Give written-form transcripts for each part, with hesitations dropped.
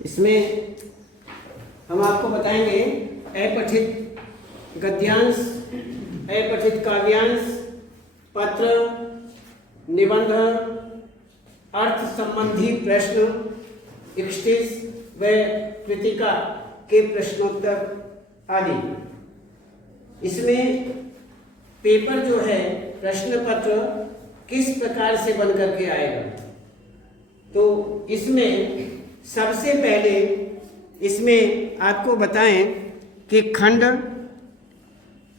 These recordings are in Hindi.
इसमें हम आपको बताएंगे अपठित गद्यांश, अपठित काव्यांश, पत्र, निबंध, अर्थ संबंधी प्रश्न, इक्ष्टिस व कृतिका के प्रश्नोत्तर आदि। इसमें पेपर जो है प्रश्न पत्र किस प्रकार से बन करके आएगा, तो इसमें सबसे पहले इसमें आपको बताएं कि खंड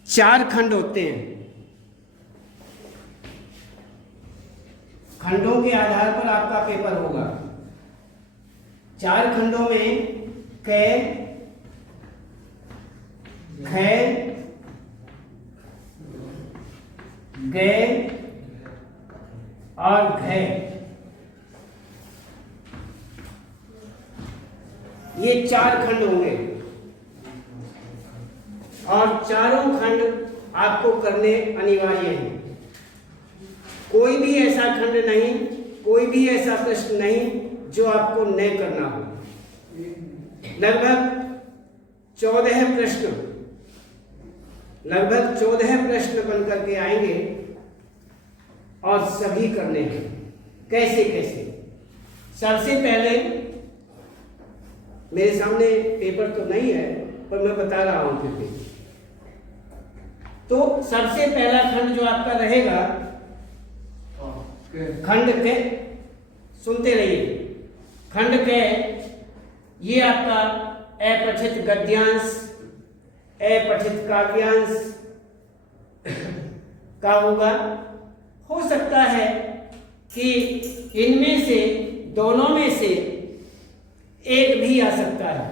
4 खंड होते हैं। खंडों के आधार पर आपका पेपर होगा। 4 खंडों में क, ख, ग और घ, ये 4 खंड होंगे और चारों खंड आपको करने अनिवार्य हैं। कोई भी ऐसा खंड नहीं, कोई भी ऐसा प्रश्न नहीं जो आपको न करना हो। लगभग 14 प्रश्न बन करके आएंगे और सभी करने हैं। कैसे कैसे? सबसे पहले मेरे सामने पेपर तो नहीं है पर मैं बता रहा हूं फिर भी। तो सबसे पहला खंड जो आपका रहेगा खंड के, सुनते रहिए, खंड के ये आपका अपठित गद्यांश, अपठित काव्यांश का होगा। हो सकता है कि इनमें से दोनों में से एक भी आ सकता है,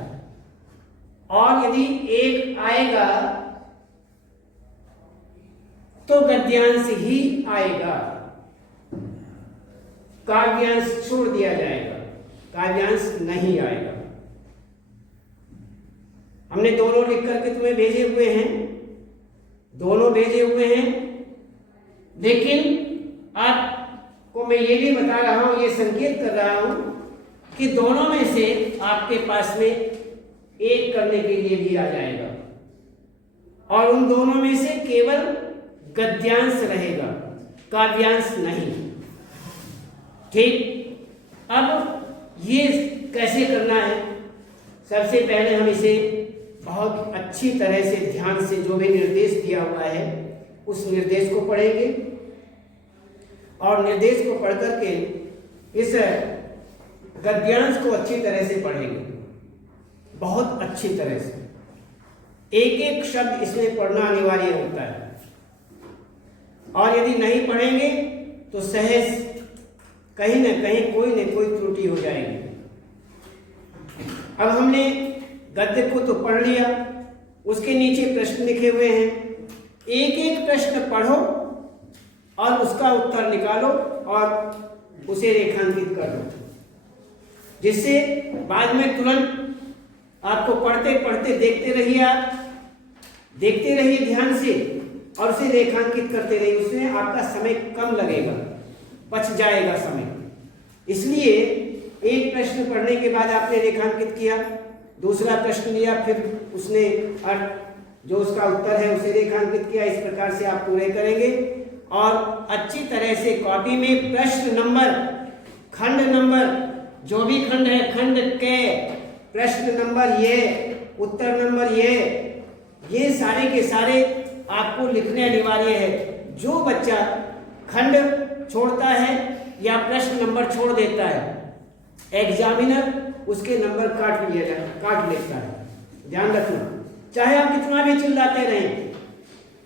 और यदि एक आएगा तो गद्यांश ही आएगा, काव्यांश छोड़ दिया जाएगा, काव्यांश नहीं आएगा। हमने दोनों लिख करके तुम्हें भेजे हुए हैं, दोनों भेजे हुए हैं, लेकिन आपको मैं ये भी बता रहा हूं, ये संकेत कर रहा हूं कि दोनों में से आपके पास में एक करने के लिए भी आ जाएगा, और उन दोनों में से केवल गद्यांश रहेगा, काव्यांश नहीं। ठीक, अब ये कैसे करना है? सबसे पहले हम इसे बहुत अच्छी तरह से ध्यान से जो भी निर्देश दिया हुआ है उस निर्देश को पढ़ेंगे, और निर्देश को पढ़ करके इस गद्यांश को अच्छी तरह से पढ़ेंगे, बहुत अच्छी तरह से। एक एक शब्द इसमें पढ़ना अनिवार्य होता है, और यदि नहीं पढ़ेंगे तो सहज कहीं न कहीं कोई न कोई त्रुटि हो जाएगी। अब हमने गद्य को तो पढ़ लिया, उसके नीचे प्रश्न लिखे हुए हैं। एक एक प्रश्न पढ़ो और उसका उत्तर निकालो और उसे रेखांकित कर दो, जिससे बाद में तुरंत आपको पढ़ते पढ़ते देखते रहिए, आप देखते रहिए ध्यान से और उसे रेखांकित करते रहिए। उसमें आपका समय कम लगेगा, बच जाएगा समय। इसलिए एक प्रश्न पढ़ने के बाद आपने रेखांकित किया, दूसरा प्रश्न लिया, फिर उसने जो उसका उत्तर है उसे रेखांकित किया। इस प्रकार से आप पूरे करेंगे और अच्छी तरह से कॉपी में प्रश्न नंबर, खंड नंबर, जो भी खंड है, खंड के प्रश्न नंबर ये, उत्तर नंबर ये सारे के सारे आपको लिखने अनिवार्य है। जो बच्चा खंड छोड़ता है या प्रश्न नंबर छोड़ देता है, एग्जामिनर उसके नंबर काट लेता है। ध्यान रखना, चाहे आप कितना भी चिल्लाते रहें,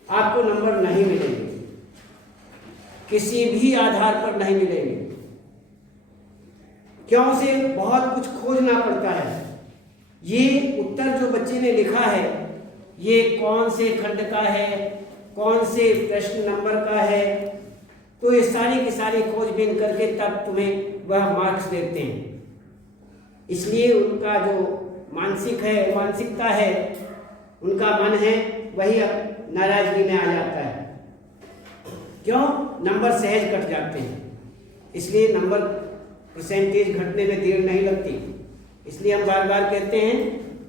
आपको नंबर नहीं मिलेंगे, किसी भी आधार पर नहीं मिलेंगे। क्यों? उसे बहुत कुछ खोजना पड़ता है। ये उत्तर जो बच्चे ने लिखा है ये कौन से खंड का है, कौन से प्रश्न नंबर का है, तो ये सारी की सारी खोजबीन करके तब तुम्हें वह मार्क्स देते हैं। इसलिए उनका जो मानसिकता है, उनका मन है, वही अब नाराजगी में आ जाता है। क्यों? नंबर सहज कट जाते हैं, इसलिए नंबर परसेंटेज घटने में देर नहीं लगती। इसलिए हम बार बार कहते हैं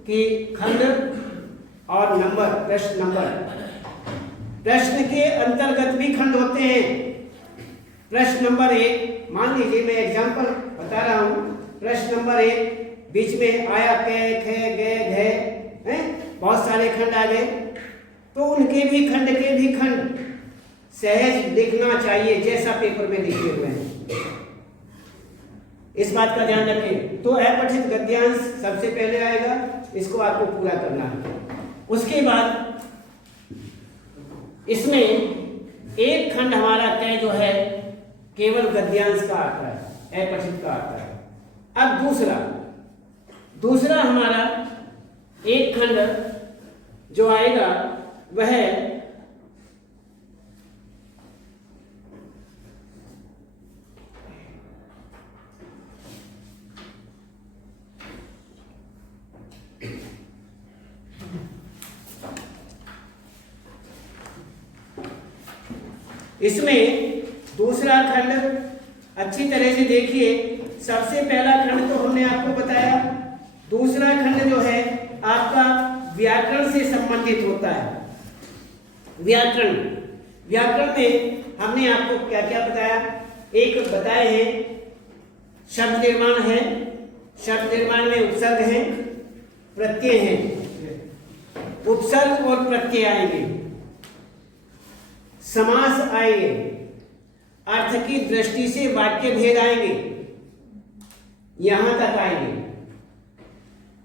कि खंड और नंबर, प्रश्न नंबर, प्रश्न के अंतर्गत भी खंड होते हैं। प्रश्न नंबर 1, मान लीजिए मैं एग्जांपल बता रहा हूं, प्रश्न नंबर 1 बीच में आया कै खे गे घे हैं, बहुत सारे खंड आ गए, तो उनके भी खंड के भी खंड सहज लिखना चाहिए जैसा पेपर में लिखे हुए हैं। इस बात का ध्यान रखें। तो अपठित गद्यांश सबसे पहले आएगा, इसको आपको पूरा करना है। उसके बाद इसमें एक खंड हमारा तय जो है केवल गद्यांश का आता है, अपठित का आता है। अब दूसरा हमारा एक खंड जो आएगा वह इसमें दूसरा खंड अच्छी तरह से देखिए। सबसे पहला खंड तो हमने आपको बताया, दूसरा खंड जो है आपका व्याकरण से संबंधित होता है। व्याकरण में हमने आपको क्या क्या बताया, एक बताए हैं शब्द निर्माण है, शब्द निर्माण में उपसर्ग है, प्रत्यय है, उपसर्ग और प्रत्यय आएंगे, समास आएंगे, अर्थ की दृष्टि से वाक्य भेद आएंगे, यहां तक आएंगे।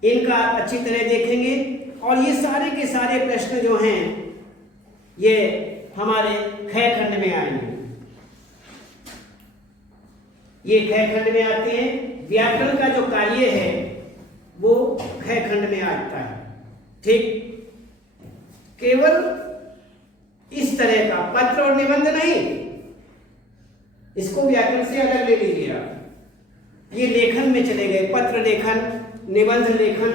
इनका आप अच्छी तरह देखेंगे और ये सारे के सारे प्रश्न जो हैं ये हमारे ख खंड में आएंगे, ये ख खंड में आते हैं। व्याकरण का जो कार्य है वो ख खंड में आता है। ठीक, केवल इस तरह का पत्र और निबंध नहीं, इसको व्याकरण से अलग ले लीजिए आप। ये लेखन में चले गए, पत्र लेखन, निबंध लेखन,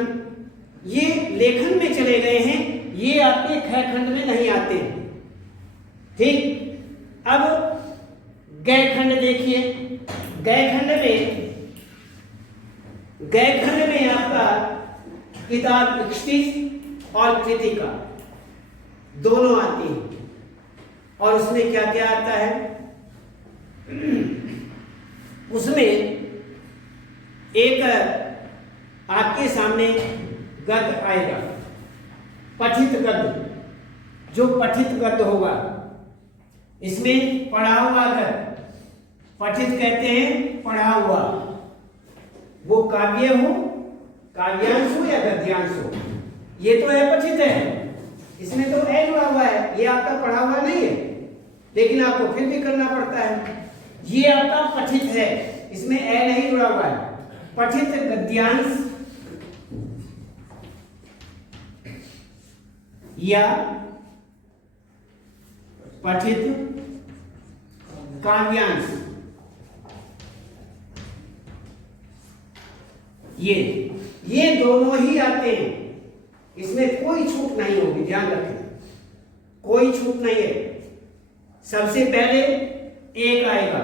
ये लेखन में चले गए हैं, ये आपके ख खंड में नहीं आते। ठीक, अब गय खंड देखिए। गय खंड में आपका किताब स्टिच और कृतिका दोनों आती हैं, और उसमें क्या क्या आता है, उसमें एक आपके सामने गद्य आएगा, पठित गद्य। जो पठित गद्य होगा इसमें पढ़ा हुआ गद्य, पठित कहते हैं पढ़ा हुआ, वो काव्य हो, काव्यांश हो या गद्यांश हो, ये तो है पठित है, इसमें तो ए जुड़ा हुआ है, ये आपका पढ़ा हुआ नहीं है, लेकिन आपको फिर भी करना पड़ता है। ये आपका पठित है, इसमें ए नहीं जुड़ा हुआ है। पठित गद्यांश या पठित काव्यांश, ये दोनों ही आते हैं, इसमें कोई छूट नहीं होगी, ध्यान रखें, कोई छूट नहीं है। सबसे पहले एक आएगा।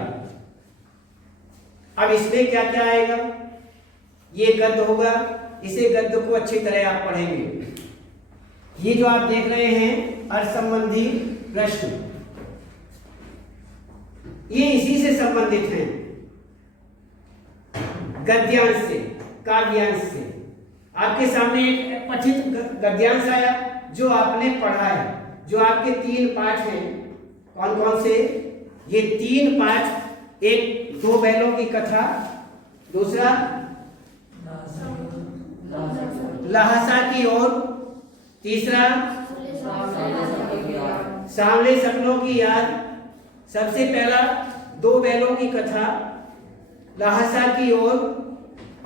अब इसमें क्या क्या आएगा, ये गद्य होगा, इसे गद्य को अच्छी तरह आप पढ़ेंगे। ये जो आप देख रहे हैं अर्थ संबंधी प्रश्न, ये इसी से संबंधित हैं, गद्यांश से, काव्यांश से। आपके सामने एक पठित गद्यांश आया जो आपने पढ़ा है, जो आपके 3 पाठ हैं। कौन कौन से? ये 3 पाठ, एक 2 बैलों की कथा, दूसरा लहसा की ओर, तीसरा सांवले सपनों की याद। सबसे पहला 2 बैलों की कथा, लहसा की ओर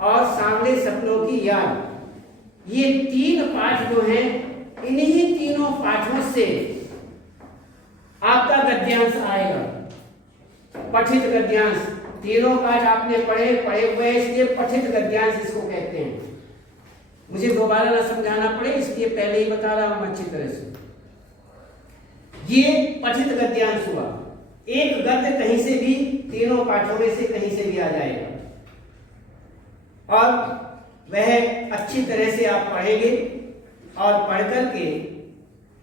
और सांवले सपनों की याद। ये 3 पाठ जो हैं, इन्हीं तीनों पाठों से आपका गद्यांश आएगा, पठित गद्यांश। तीनों पाठ आपने पढ़े हुए, इसलिए पठित गद्यांश इसको कहते हैं। मुझे दोबारा ना समझाना पड़े, इसलिए पहले ही बता रहा हूं अच्छी तरह से। ये पठित गद्यांश हुआ। एक गद्य कहीं से भी, तीनों पाठों में से कहीं से भी आ जाएगा। और वह अच्छी तरह से आप पढ़ेंगे और पढ़ करके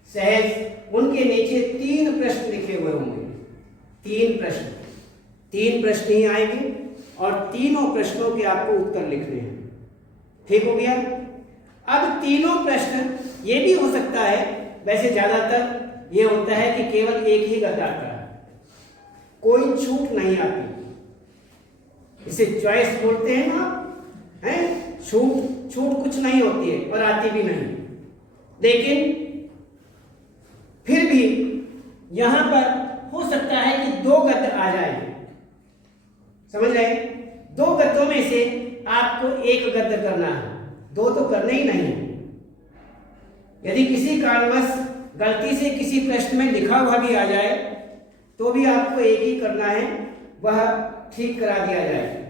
सहज उनके नीचे 3 प्रश्न लिखे हुए होंगे। 3 प्रश्न ही आएंगे और तीनों प्रश्नों के आपको उत्तर लिखने हैं। ठीक हो गया। अब तीनों प्रश्न ये भी हो सकता है, वैसे ज्यादातर ये होता है कि केवल एक ही गद्य आता है, कोई छूट नहीं आती, इसे चॉइस बोलते हैं ना, है छूट कुछ नहीं होती है और आती भी नहीं। लेकिन फिर भी यहां पर हो सकता है कि 2 गद्य आ जाए, समझ रहे? 2 गद्यों में से आपको एक गद्य करना है, 2 तो करने ही नहीं है। यदि किसी कारणवश गलती से किसी प्रश्न में लिखा हुआ भी आ जाए तो भी आपको एक ही करना है, वह ठीक करा दिया जाए।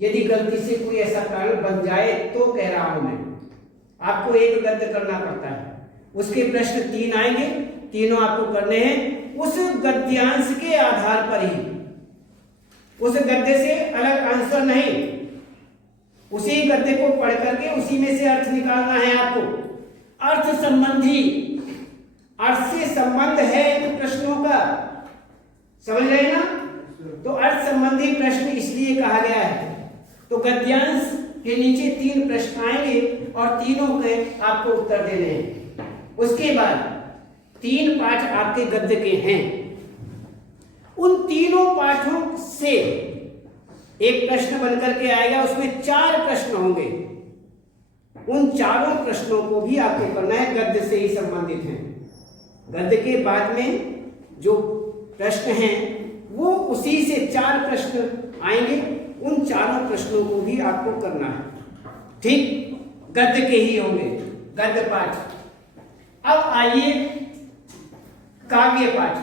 यदि गलती से कोई ऐसा कारण बन जाए तो कह रहा हूं मैं, आपको एक गद्य करना पड़ता है। उसके प्रश्न 3 आएंगे, तीनों आपको करने हैं उस गद्यांश के आधार पर ही, उस गद्य से अलग आंसर नहीं, उसी गद्य को पढ़ करके उसी में से अर्थ निकालना है आपको। अर्थ संबंधी, अर्थ से संबंध है इन प्रश्नों का, समझ रहे ना? तो अर्थ संबंधी प्रश्न इसलिए कहा गया है। तो गद्यांश के नीचे 3 प्रश्न आएंगे और तीनों के आपको उत्तर देने हैं। उसके बाद 3 पाठ आपके गद्य के हैं, उन तीनों पाठों से एक प्रश्न बनकर के आएगा, उसमें 4 प्रश्न होंगे। उन चारों प्रश्नों को भी आपको करना है, गद्य से ही संबंधित हैं। गद्य के बाद में जो प्रश्न हैं वो उसी से 4 प्रश्न आएंगे, उन चारों प्रश्नों को भी आपको करना है। ठीक, गद्य के ही होंगे, गद्य पाठ। अब आइए काव्य पाठ,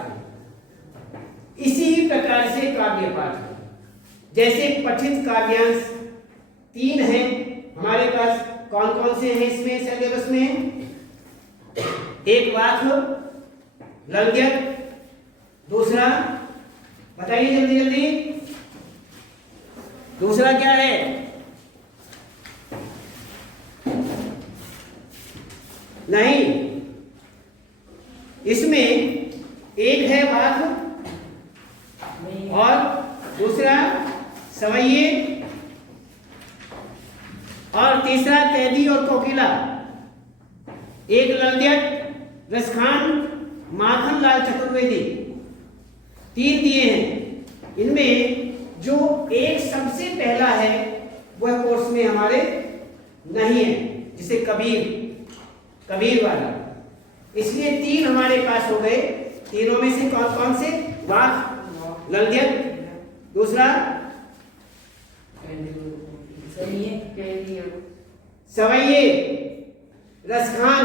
इसी प्रकार से काव्य पाठ, जैसे पठित काव्यांश 3 हैं हमारे पास। कौन कौन से हैं इसमें सिलेबस में? एक वाक्य ललगद्य, दूसरा बताइए जल्दी जल्दी, दूसरा क्या है? नहीं, इसमें एक है वाक्य और दूसरा सवैये और तीसरा कैदी और कोकिला। एक ललगद्य, रसखान, माखन लाल चतुर्वेदी, 3 दिए हैं। इनमें जो एक सबसे पहला है वह कोर्स में हमारे नहीं है, जिसे कबीर वाला, इसलिए 3 हमारे पास हो गए। तीनों में से कौन कौन से? वाक्य, ललगद्य, दूसरा सवैये, रसखान,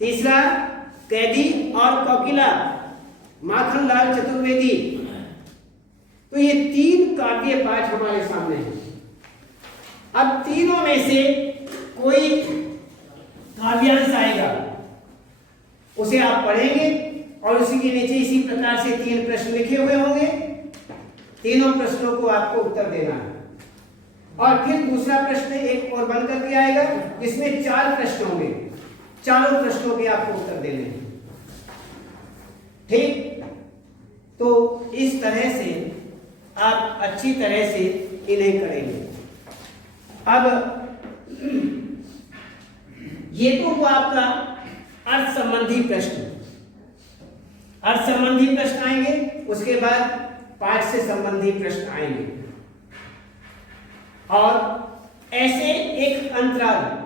तीसरा कैदी और कोकिला, माखन लाल चतुर्वेदी। तो ये 3 काव्य पाठ हमारे सामने हैं। अब तीनों में से कोई काव्यांश आएगा, उसे आप पढ़ेंगे और उसी के नीचे इसी प्रकार से 3 प्रश्न लिखे हुए होंगे। तीनों प्रश्नों को आपको उत्तर देना है और फिर दूसरा प्रश्न एक और बन करके आएगा, जिसमें 4 प्रश्न होंगे। चारों प्रश्नों के आपको उत्तर देने हैं। ठीक, तो इस तरह से आप अच्छी तरह से इन्हें करेंगे। अब ये तो हुआ आपका अर्थ संबंधी प्रश्न। अर्थ संबंधी प्रश्न आएंगे, उसके बाद पाठ से संबंधी प्रश्न आएंगे और ऐसे एक अंतराल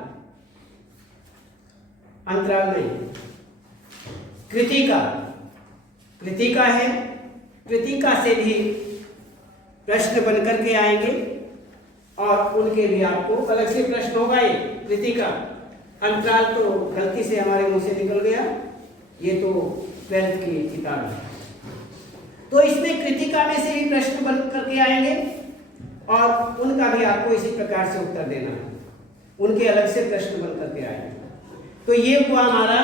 नहीं, कृतिका है, कृतिका से भी प्रश्न बनकर के आएंगे और उनके भी आपको अलग से प्रश्न होगा। ये कृतिका, अंतराल तो गलती से हमारे मुंह से निकल गया, ये तो 12th की किताब है। तो इसमें कृतिका में से भी प्रश्न बन करके आएंगे और उनका भी आपको इसी प्रकार से उत्तर देना है, उनके अलग से प्रश्न बन करके आएंगे। तो ये हुआ हमारा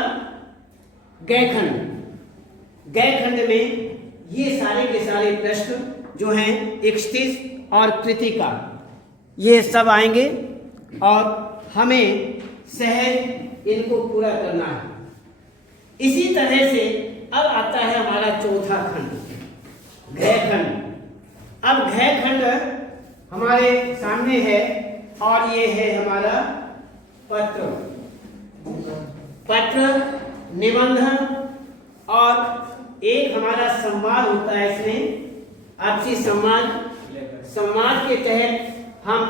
गयखंड। गयखंड में ये सारे के सारे प्रश्न जो हैं 31 और कृतिका, ये सब आएंगे। और हमें सहज इनको पूरा करना है। इसी तरह से अब आता है हमारा चौथा खंड, घय खंड। अब घय खंड हमारे सामने है और ये है हमारा पत्र, निबंध और एक हमारा संवाद होता है। इसमें आपसी संवाद के तहत हम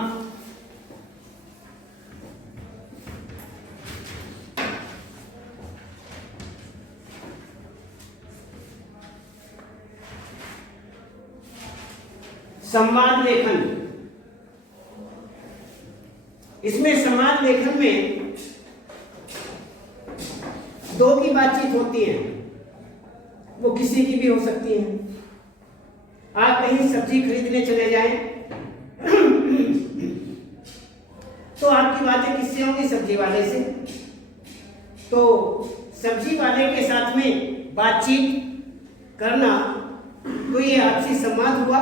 संवाद लेखन, इसमें संवाद लेखन में दो की बातचीत होती है, वो किसी की भी हो सकती है। आप कहीं सब्जी खरीदने चले जाएं तो आपकी बातें किससे होंगी? सब्जी वाले से। तो सब्जी वाले के साथ में बातचीत करना, तो ये आपसी संवाद हुआ।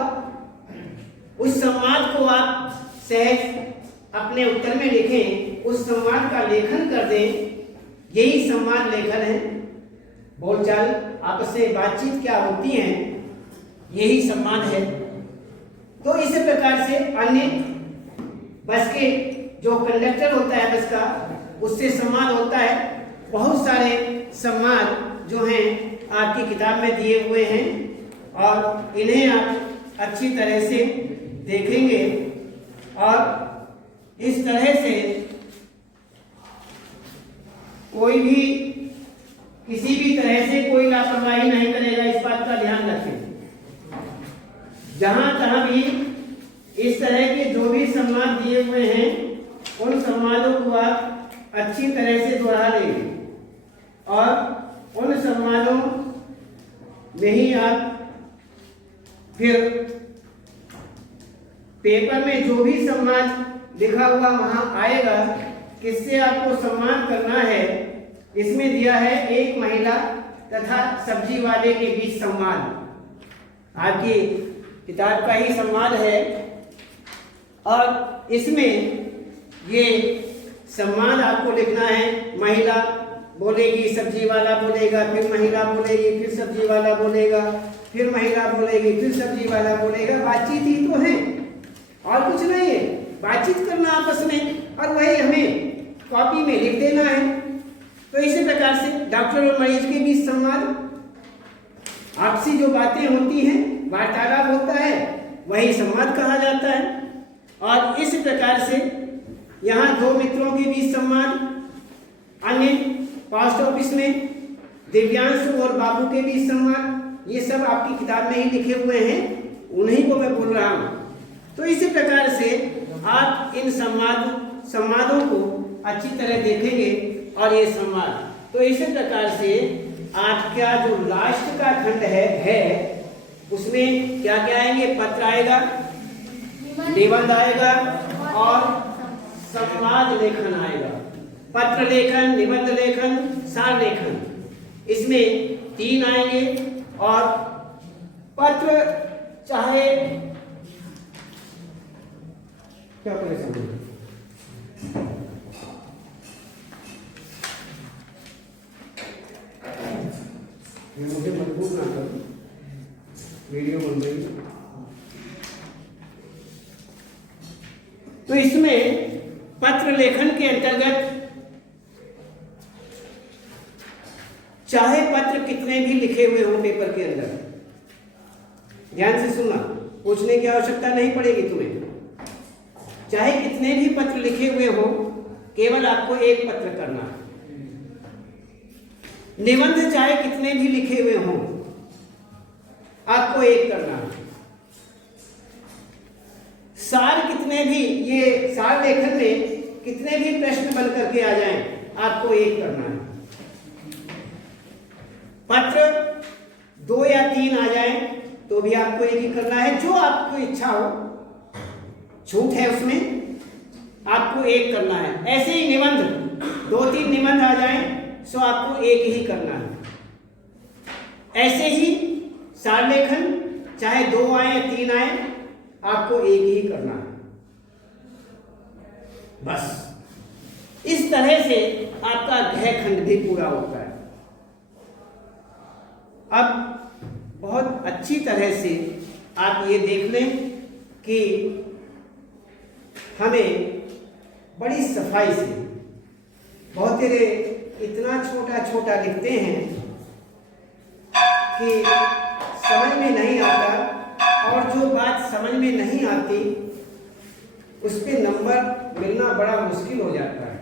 उस संवाद को आप सहज अपने उत्तर में लिखें, उस संवाद का लेखन कर दें, यही संवाद लेखन है। बोलचाल, आपस में बातचीत क्या होती है, यही संवाद है। तो इस प्रकार से अन्य बस के जो कंडक्टर होता है बस का, उससे संवाद होता है। बहुत सारे संवाद जो हैं आपकी किताब में दिए हुए हैं और इन्हें आप अच्छी तरह से देखेंगे और इस तरह से कोई भी किसी भी तरह से कोई लापरवाही नहीं करेगा, इस बात का ध्यान रखें। जहां तहां भी इस तरह के जो भी संवाद दिए हुए हैं, उन संवादों को आप अच्छी तरह से दोहरा लेंगे और उन संवादों में ही आप फिर पेपर में जो भी संवाद लिखा हुआ वहां आएगा, किससे आपको संवाद करना है। इसमें दिया है एक महिला तथा सब्जी वाले के बीच संवाद। आपकी किताब का ही संवाद है और इसमें ये संवाद आपको लिखना है। महिला बोलेगी, सब्जी वाला बोलेगा, फिर महिला बोलेगी, फिर सब्जी वाला बोलेगा, फिर महिला बोलेगी, फिर सब्जी वाला बोलेगा। बातचीत ही तो है और कुछ नहीं है। बातचीत करना आपस में और वही हमें कॉपी में लिख देना है। तो इसी प्रकार से डॉक्टर और मरीज के बीच संवाद, आपसी जो बातें होती हैं, वार्तालाप होता है, वही संवाद कहा जाता है। और इस प्रकार से यहाँ दो मित्रों के बीच संवाद, अन्य पोस्ट ऑफिस में दिव्यांशु और बाबू के बीच संवाद, ये सब आपकी किताब में ही लिखे हुए हैं, उन्हीं को मैं बोल रहा हूँ। तो इसी प्रकार से आप इन संवादों को अच्छी तरह देखेंगे और ये संवाद। तो इसी प्रकार से आपका जो लास्ट का खंड है उसमें क्या क्या आएंगे? पत्र आएगा, निबंध आएगा और संवाद लेखन आएगा। पत्र लेखन, निबंध लेखन, सार लेखन, इसमें 3 आएंगे। और पत्र चाहे क्या परेशानी है? मुझे मजबूर ना करो, वीडियो बन रही है। तो इसमें पत्र लेखन के अंतर्गत चाहे पत्र कितने भी लिखे हुए हो पेपर के अंदर, ध्यान से सुनना, पूछने की आवश्यकता नहीं पड़ेगी तुम्हें। चाहे कितने भी पत्र लिखे हुए हो, केवल आपको एक पत्र करना है। निबंध चाहे कितने भी लिखे हुए हो, आपको एक करना है। सार कितने भी, ये सार लेखन में कितने भी प्रश्न बन करके आ जाएं, आपको एक करना है। पत्र 2 या 3 आ जाएं तो भी आपको एक ही करना है, जो आपको इच्छा हो, छूट है उसमें, आपको एक करना है। ऐसे ही निबंध 2-3 निबंध आ जाएं सो आपको एक ही करना है। ऐसे ही सार लेखन चाहे 2 आए या 3 आए, आपको एक ही करना है। बस इस तरह से आपका घ खंड भी पूरा होता है। अब बहुत अच्छी तरह से आप ये देख लें कि हमें बड़ी सफाई से, बहुत तेरे इतना छोटा छोटा लिखते हैं कि समझ में नहीं आता, और जो बात समझ में नहीं आती उस पे नंबर मिलना बड़ा मुश्किल हो जाता है।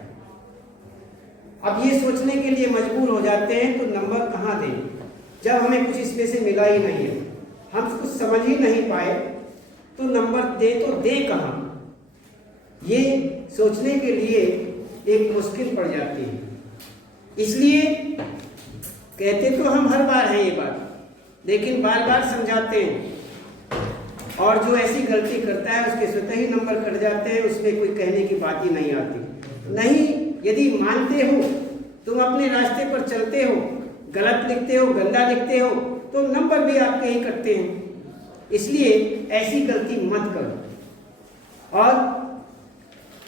अब ये सोचने के लिए मजबूर हो जाते हैं तो नंबर कहाँ दें जब हमें कुछ इसमें से मिला ही नहीं है, हम कुछ समझ ही नहीं पाए तो नंबर दे तो दे कहाँ, ये सोचने के लिए एक मुश्किल पड़ जाती है। इसलिए कहते तो हम हर बार हैं ये बात, लेकिन बार बार समझाते हैं, और जो ऐसी गलती करता है उसके स्वतः ही नंबर कट जाते हैं, उसमें कोई कहने की बात ही नहीं आती। नहीं, यदि मानते हो, तुम अपने रास्ते पर चलते हो, गलत लिखते हो, गंदा लिखते हो, तो नंबर भी आपके ही कटते हैं। इसलिए ऐसी गलती मत करो। और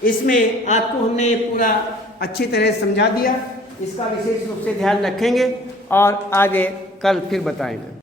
इसमें आपको हमने पूरा अच्छी तरह समझा दिया, इसका विशेष रूप से ध्यान रखेंगे और आगे कल फिर बताएंगे।